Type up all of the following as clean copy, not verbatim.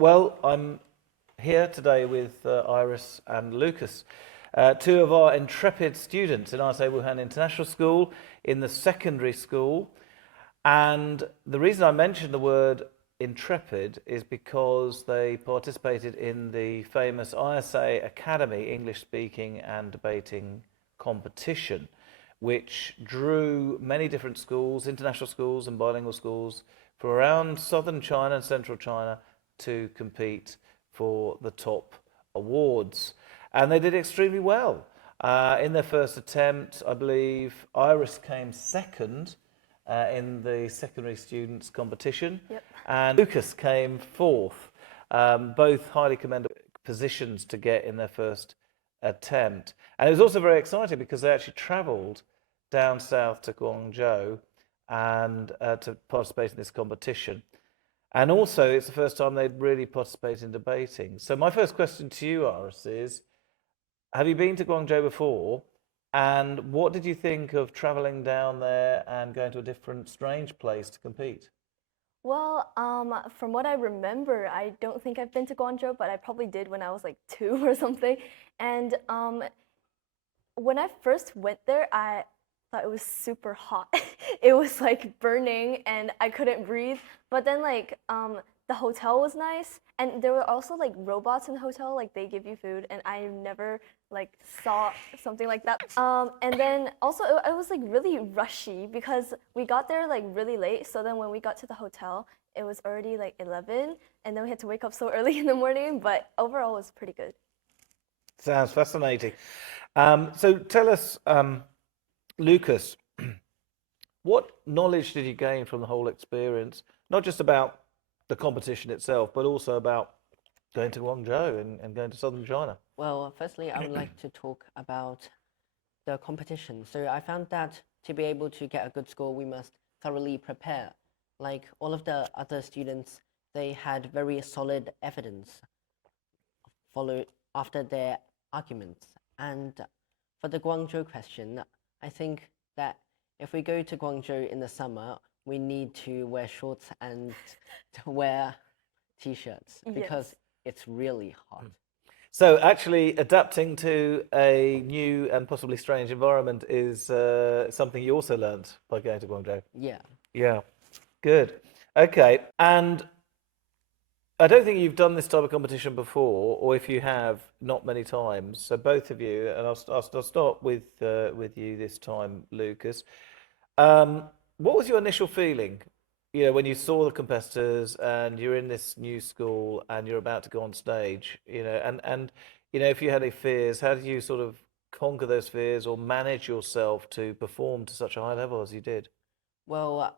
Well, I'm here today with Iris and Lucas, two of our intrepid students in ISA Wuhan International School in the secondary school. And the reason I mentioned the word intrepid is because they participated in the famous ISA Academy English speaking and debating competition, which drew many different schools, international schools and bilingual schools, from around southern China and central China to compete for the top awards. And they did extremely well. In their first attempt, I believe Iris came second in the secondary students competition. Yep. And Lucas came fourth. Both highly commendable positions to get in their first attempt. And it was also very exciting because they actually travelled down south to Guangzhou and to participate in this competition. And also, it's the first time they'd really participated in debating. So my first question to you, Iris, is, have you been to Guangzhou before? And what did you think of travelling down there and going to a different, strange place to compete? Well, from what I remember, I don't think I've been to Guangzhou, but I probably did when I was like 2 or something. And when I first went there, I thought it was super hot. It was like burning and I couldn't breathe. But then like the hotel was nice, and there were also like robots in the hotel, like they give you food, and I never like saw something like that. And then also it was like really rushy because we got there like really late. So then when we got to the hotel, it was already like 11, and then we had to wake up so early in the morning. But overall, it was pretty good. Sounds fascinating. So tell us, Lucas, what knowledge did you gain from the whole experience? Not just about the competition itself, but also about going to Guangzhou and going to southern China. Well, firstly, I would like to talk about the competition. So I found that to be able to get a good score, we must thoroughly prepare. Like all of the other students, they had very solid evidence followed after their arguments. And for the Guangzhou question, I think that if we go to Guangzhou in the summer, we need to wear shorts and to wear t-shirts because it's really hot. So actually adapting to a new and possibly strange environment is something you also learned by going to Guangzhou. Yeah. Yeah, good. Okay, and I don't think you've done this type of competition before, or if you have, not many times. So both of you, and I'll start with you this time, Lucas. What was your initial feeling, when you saw the competitors and you're in this new school and you're about to go on stage, and if you had any fears, how did you sort of conquer those fears or manage yourself to perform to such a high level as you did? Well,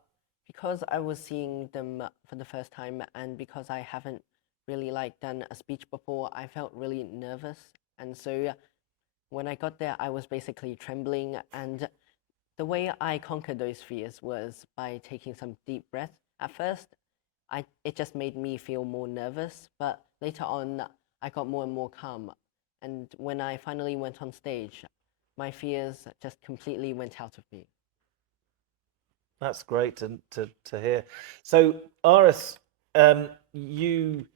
because I was seeing them for the first time and because I haven't really done a speech before, I felt really nervous. And so when I got there, I was basically trembling, and the way I conquered those fears was by taking some deep breaths. At first, it just made me feel more nervous, but later on, I got more and more calm. And when I finally went on stage, my fears just completely went out of me. That's great to hear. So, Iris, you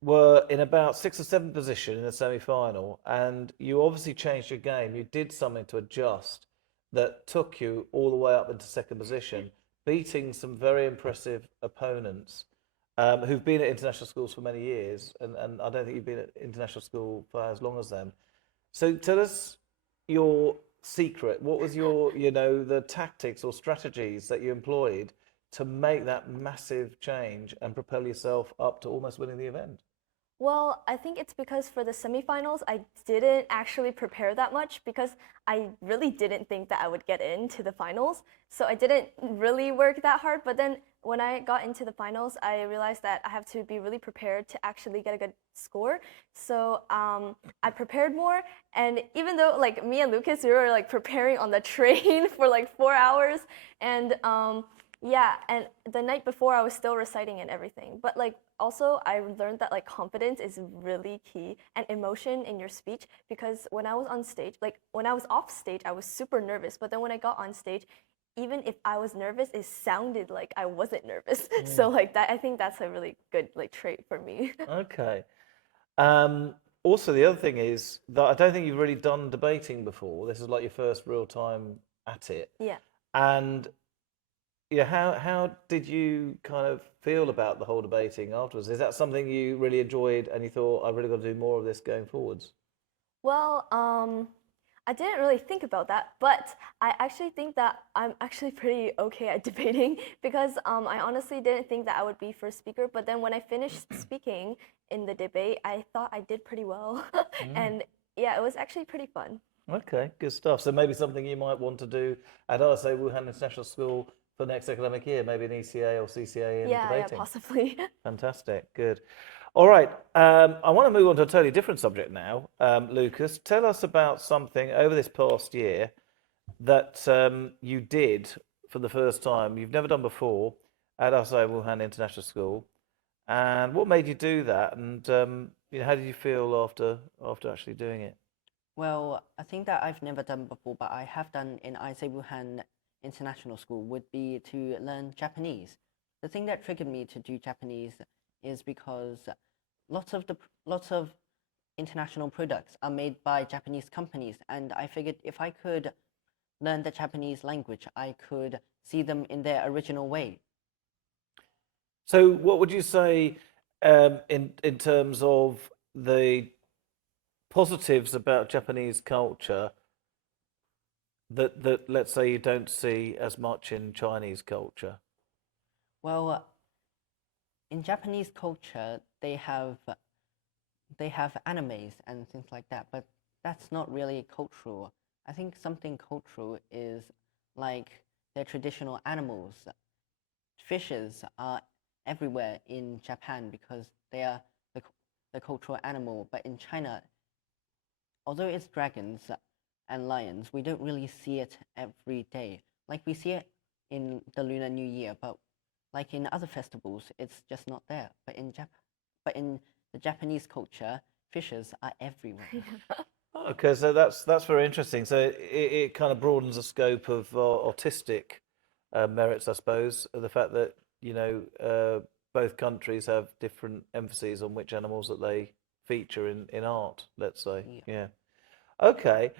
were in about 6th or 7th position in the semi-final, and you obviously changed your game. You did something to adjust that took you all the way up into 2nd position, beating some very impressive opponents who've been at international schools for many years, and I don't think you've been at international school for as long as them. So tell us your secret. What was your, the tactics or strategies that you employed to make that massive change and propel yourself up to almost winning the event? Well, I think it's because for the semifinals, I didn't actually prepare that much because I really didn't think that I would get into the finals. So I didn't really work that hard. But then when I got into the finals, I realized that I have to be really prepared to actually get a good score. So I prepared more. And even though like me and Lucas, we were like preparing on the train for like 4 hours. And yeah, and the night before I was still reciting and everything. But like also I learned that like confidence is really key and emotion in your speech, because when I was on stage, like when I was off stage, I was super nervous. But then when I got on stage, even if I was nervous, it sounded like I wasn't nervous. So like that, I think that's a really good like trait for me. Okay. Also, the other thing is that I don't think you've really done debating before. This is like your first real time at it. Yeah. And yeah, how did you kind of feel about the whole debating afterwards? Is that something you really enjoyed and you thought, I've really got to do more of this going forwards? Well, I didn't really think about that, but I actually think that I'm actually pretty okay at debating because I honestly didn't think that I would be first speaker. But then when I finished speaking in the debate, I thought I did pretty well. And yeah, it was actually pretty fun. Okay, good stuff. So maybe something you might want to do at ISA Wuhan International School for next academic year, maybe an ECA or CCA in Yeah, debating. possibly. Fantastic, good. All right, I want to move on to a totally different subject now. Lucas, tell us about something over this past year that you did for the first time, you've never done before at ISA Wuhan International School. And what made you do that? And how did you feel after actually doing it? Well, a thing that I've never done before, but I have done in ISA Wuhan International School would be to learn Japanese. The thing that triggered me to do Japanese is because lots of international products are made by Japanese companies, and I figured if I could learn the Japanese language, I could see them in their original way. So, what would you say in terms of the positives about Japanese culture that let's say you don't see as much in Chinese culture? Well, in Japanese culture, they have animes and things like that, but that's not really cultural. I think something cultural is like their traditional animals. Fishes are everywhere in Japan because they are the cultural animal, but in China, although it's dragons and lions, we don't really see it every day. Like we see it in the Lunar New Year, but like in other festivals, it's just not there. But in the Japanese culture, fishes are everywhere. Okay, so that's very interesting. So it kind of broadens the scope of artistic merits, I suppose. The fact that both countries have different emphases on which animals that they feature in art, let's say. Yeah. Okay.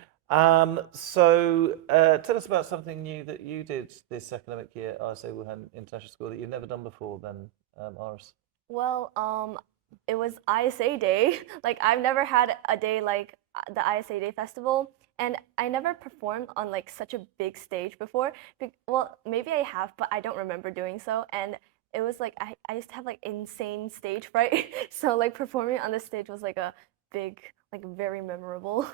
So tell us about something new that you did this academic year at ISA Wuhan International School that you've never done before then, Iris. Well, it was ISA Day. Like I've never had a day like the ISA Day festival, and I never performed on like such a big stage before. Well, maybe I have, but I don't remember doing so. And it was like I used to have like insane stage fright, so like performing on the stage was like a big, like very memorable.